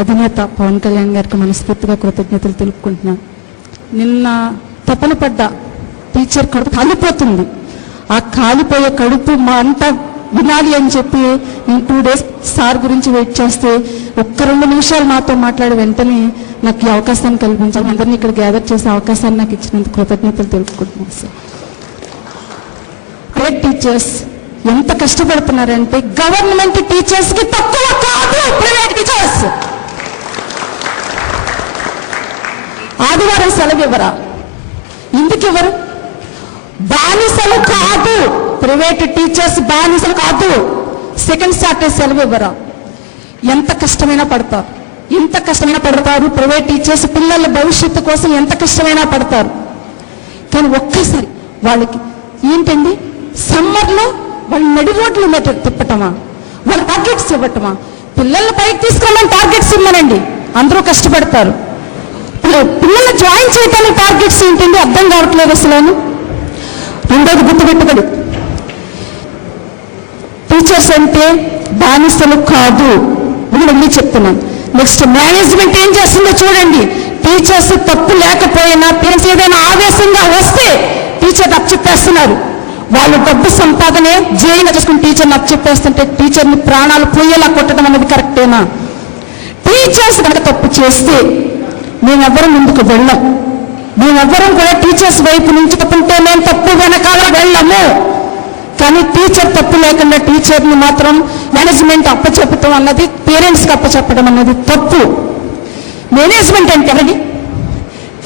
అధినేత పవన్ కళ్యాణ్ గారికి మనస్ఫూర్తిగా కృతజ్ఞతలు తెలుపుకుంటున్నాను. నిన్న తపన పడ్డ టీచర్ కడుపు కాలిపోతుంది. ఆ కాలిపోయే కడుపు మా అంతా వినాలి అని చెప్పి నేను 2 days సార్ గురించి వెయిట్ చేస్తే 1-2 నిమిషాలు నాతో మాట్లాడి వెంటనే నాకు ఈ అవకాశాన్ని కల్పించాలి. అందరినీ ఇక్కడ గ్యాదర్ చేసే అవకాశాన్ని నాకు ఇచ్చినందుకు కృతజ్ఞతలు తెలుపుకుంటున్నాను సార్. ప్రైవేట్ టీచర్స్ ఎంత కష్టపడుతున్నారంటే గవర్నమెంట్ టీచర్స్ కి తక్కువ కాదు ప్రైవేట్ టీచర్స్. ఆదివారం సెలవు ఇవ్వరా? ఎందుకు ఇవ్వరు? బానిసలు కాదు ప్రైవేట్ టీచర్స్, బానిసలు కాదు. సెకండ్ సాటర్డే సెలవు ఇవ్వరా? ఎంత కష్టమైనా పడతారు, ఎంత కష్టమైనా పడతారు. ప్రైవేట్ టీచర్స్ పిల్లల భవిష్యత్తు కోసం ఎంత కష్టమైనా పడతారు. కానీ ఒక్కసారి వాళ్ళకి ఏంటండి, సమ్మర్లో వాళ్ళు నడి రోడ్ల మీద తిప్పటమా, వాళ్ళ టార్గెట్స్ ఇవ్వటమా? పిల్లల పైకి తీసుకోవాలని టార్గెట్స్ ఇవ్వనండి, అందరూ కష్టపడతారు. పిల్లలు జాయిన్ చేయడానికి టార్గెట్స్ ఏంటండి, అర్థం కావట్లేదు అసలు. రెండోది గుర్తుపెట్టుకోండి, టీచర్స్ అంటే బానిసలు కాదు. మళ్ళీ చెప్తున్నాను. నెక్స్ట్ మేనేజ్మెంట్ ఏం చేస్తుందో చూడండి. టీచర్స్ తప్పు లేకపోయినా పేరెంట్స్ ఏదైనా ఆవేశంగా వస్తే టీచర్ అప్పచెప్పేస్తున్నారు. వాళ్ళు డబ్బు సంపాదనే జైలుగా చేసుకుని టీచర్ని అప్పచెప్పేస్తుంటే టీచర్ని ప్రాణాలు పోయేలా కొట్టడం అనేది కరెక్టేనా? టీచర్స్ కనుక తప్పు చేస్తే మేమెవ్వరం ముందుకు వెళ్ళం. మేమెవ్వరం కూడా టీచర్స్ వైపు నుంచి తప్పుంటే మేము తప్పు వెనకాల వెళ్ళము. కానీ టీచర్ తప్పు లేకుండా టీచర్ని మాత్రం మేనేజ్మెంట్ అప్పచెప్పటం అన్నది, పేరెంట్స్కి అప్పచెప్పడం అన్నది తప్పు. మేనేజ్మెంట్ అంటే ఎవరి?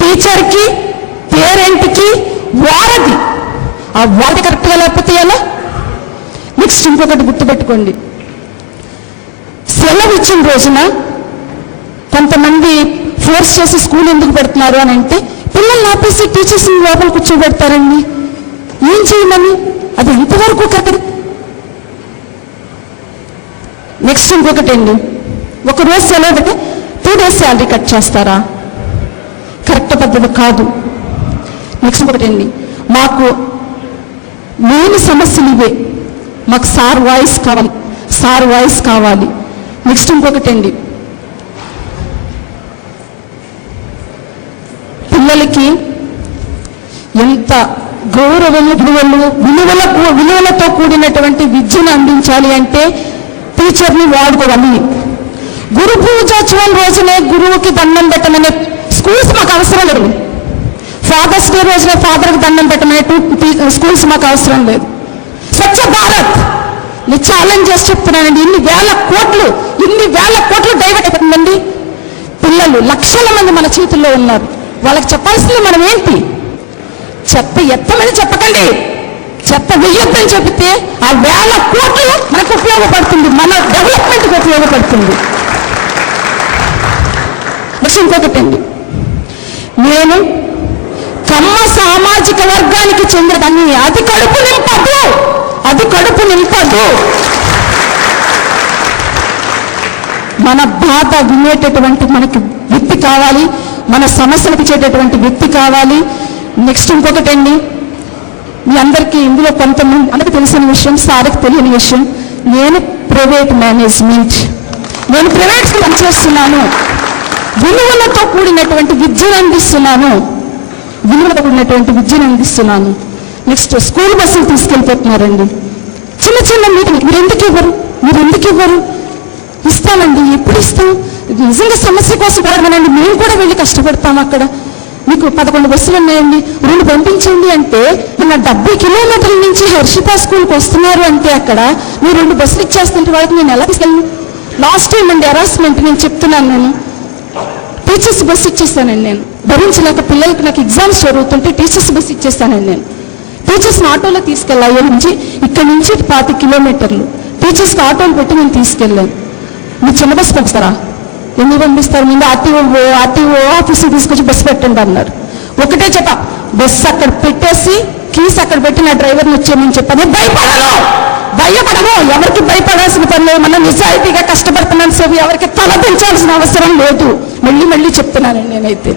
టీచర్కి పేరెంట్కి వారధి. ఆ వారధి కరెక్ట్గా లేకపోతే ఎలా? నెక్స్ట్ ఇంకొకటి గుర్తుపెట్టుకోండి, సెలవు ఇచ్చిన రోజున కొంతమంది ఫోర్స్ చేసి స్కూల్ ఎందుకు పెడుతున్నారు అని అంటే, పిల్లల్ని ఆపేసి టీచర్స్ లోపల కూర్చోబెడతారండి. ఏం చేయమని? అది ఎంతవరకు కరెక్ట్? నెక్స్ట్ ఇంకొకటి అండి, ఒకరోజు సెలవు పెట్టి 2 days శాలరీ కట్ చేస్తారా? కరెక్ట్ పద్ధతి కాదు. నెక్స్ట్ ఇంకొకటి అండి, మాకు మెయిన్ సమస్యలు ఇవే. మాకు సార్ వాయిస్ కావాలి, సార్ వాయిస్ కావాలి. నెక్స్ట్ ఇంకొకటి అండి, పిల్లలకి ఎంత గౌరవము, విలువలతో కూడినటువంటి విద్యను అందించాలి అంటే టీచర్ని వాడుకోవాలి. గురు పూజోత్సవం రోజునే గురువుకి దండం పెట్టమనే స్కూల్స్ మాకు అవసరం లేదు. ఫాదర్స్ డే రోజునే ఫాదర్కి దండం పెట్టమనే స్కూల్స్ మాకు అవసరం లేదు. స్వచ్ఛ భారత్ నేను ఛాలెంజ్ చేసి చెప్తున్నానండి. ఇన్ని వేల కోట్లు డైవర్ట్ అయిపోతుందండి. పిల్లలు లక్షల మంది మన చేతుల్లో ఉన్నారు. వాళ్ళకి చెప్పాల్సింది మనం ఏంటి? చెత్త ఎత్తమని చెప్పకండి, చెత్త వెయ్యొద్దని చెబితే ఆ 1000 కోట్లు మనకు ఉపయోగపడుతుంది, మన డెవలప్మెంట్కి ఉపయోగపడుతుంది. నెక్స్ట్ ఇంకొకటి అండి, నేను కమ్మ సామాజిక వర్గానికి చెందినదాన్ని. అది కడుపు నింపదు. మన బాధ వినేటటువంటి మనకి వ్యక్తి కావాలి, మన సమస్యలకు ఇచ్చేటటువంటి వ్యక్తి కావాలి. నెక్స్ట్ ఇంకొకటి అండి, మీ అందరికీ ఇందులో కొంతమంది అందరికీ తెలిసిన విషయం, సార్కి తెలియని విషయం, నేను ప్రైవేట్ మేనేజ్మెంట్, నేను ప్రైవేట్స్కి పనిచేస్తున్నాను. విలువలతో కూడినటువంటి విద్యను అందిస్తున్నాను. నెక్స్ట్ స్కూల్ బస్సులు తీసుకెళ్ళిపోతున్నారండి. చిన్న మీటింగ్ మీరు ఎందుకు ఇవ్వరు? ఇస్తామండి. ఎప్పుడు ఇస్తాం? నిజంగా సమస్య కోసం పెరగనండి, మేము కూడా వెళ్ళి కష్టపడతాం. అక్కడ మీకు 11 బస్సులు ఉన్నాయండి, 2 పంపించండి అంటే, మన 70 కిలోమీటర్ల నుంచి హర్షిత స్కూల్కి వస్తున్నారు అంటే అక్కడ మీరు 2 బస్సులు ఇచ్చేస్తుంటే వాళ్ళకి నేను ఎలా తీసుకెళ్ళను? లాస్ట్ టైం అండి హెరాస్మెంట్ నేను చెప్తున్నాను, నేను టీచర్స్ బస్సు ఇచ్చేస్తానండి. నేను భరించలేక పిల్లలకి నాకు ఎగ్జామ్స్ జరుగుతుంటే టీచర్స్ బస్సు ఇచ్చేస్తానండి. నేను టీచర్స్ని ఆటోలో తీసుకెళ్ళాలి. ఇక్కడ నుంచి 5 కిలోమీటర్లు టీచర్స్కి ఆటోలు పెట్టి నేను తీసుకెళ్ళాను. మీరు చిన్న బస్సు పంపిస్తారా? ఎందుకు పంపిస్తారు? ముందు ఆర్టీఓ ఆఫీస్కి తీసుకొచ్చి బస్సు పెట్టండి అన్నారు. ఒకటే చెప్ప, బస్సు అక్కడ పెట్టేసి కీస్ అక్కడ పెట్టి నా డ్రైవర్ని వచ్చేయమని చెప్పాను. భయపడను, ఎవరికి భయపడాల్సిన పని లేదు. మనం నిజాయితీగా కష్టపడుతున్నాను సార్, ఎవరికి తల పెంచాల్సిన అవసరం లేదు. మళ్ళీ చెప్తున్నానండి నేనైతే.